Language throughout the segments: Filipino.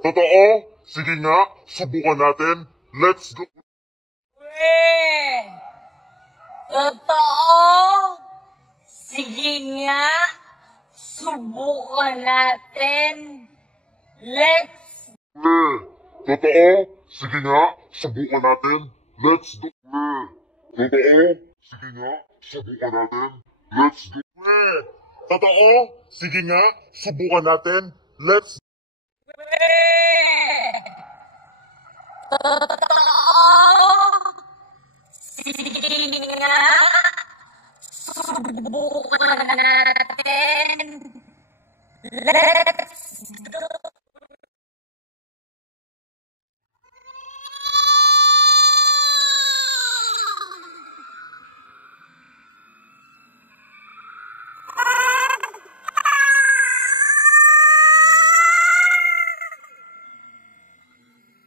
Totoo? Sige nga, subukan natin. Let's go. Weh! Totoo? Sige nga, subukan natin. Let's Totoo? Sige nga, subukan natin. Let's go. Totoo? Sige nga, subukan natin. Let's go. Totoo? Sige nga, subukan natin. Let's go. sige nga, subukan natin. Let's go. Sige nga,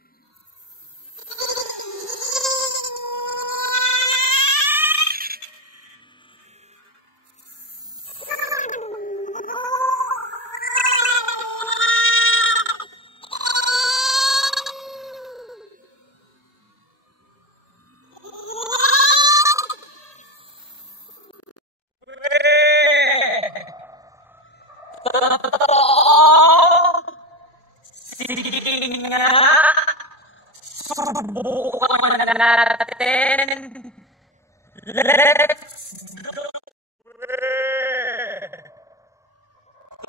subukan natin. Let's go. Sige nga, subukan natin. Let's go. Sige nga, subukan natin. Let's Totoo? Sige nga, subukan natin. Let's go.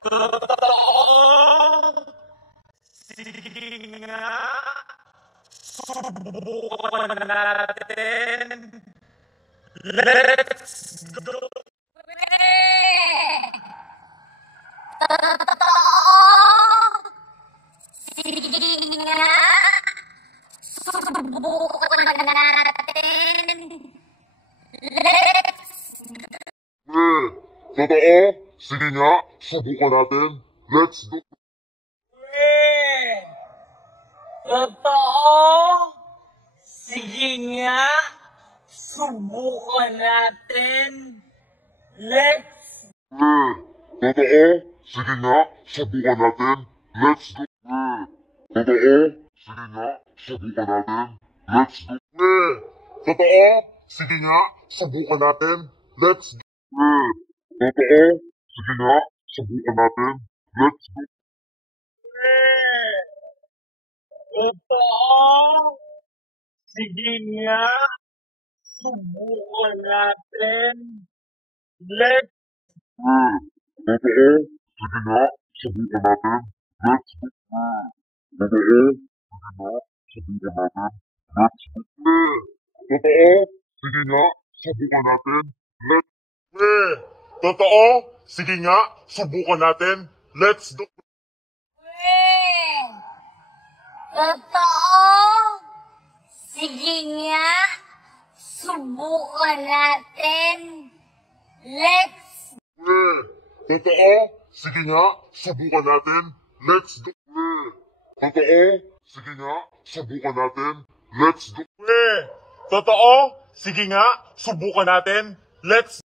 Totoo? Sige nga, subukan natin. Let's Totoo? Sige nga, subukan natin. Let's go. Totoo? Sige nga, subukan natin. Let's go. Totoo? Sige nga, subukan natin. Let's go. Totoo? Sige nga, subukan natin. Let's go. Totoo? Sige nga, subukan natin. Let's Totoo? Sige nga, subukan natin. Let's go. Totoo? Sige nga, subukan natin. Let's go. Totoo? Sige nga, subukan natin. Let's Totoo? Sige nga, subukan natin. Let's go. Totoo? Sige nga, subukan natin. Let's Totoo? Sige nga, subukan natin. Let's go. Totoo? Sige nga, subukan natin. Let's go. Totoo? Sige nga, subukan natin. Let's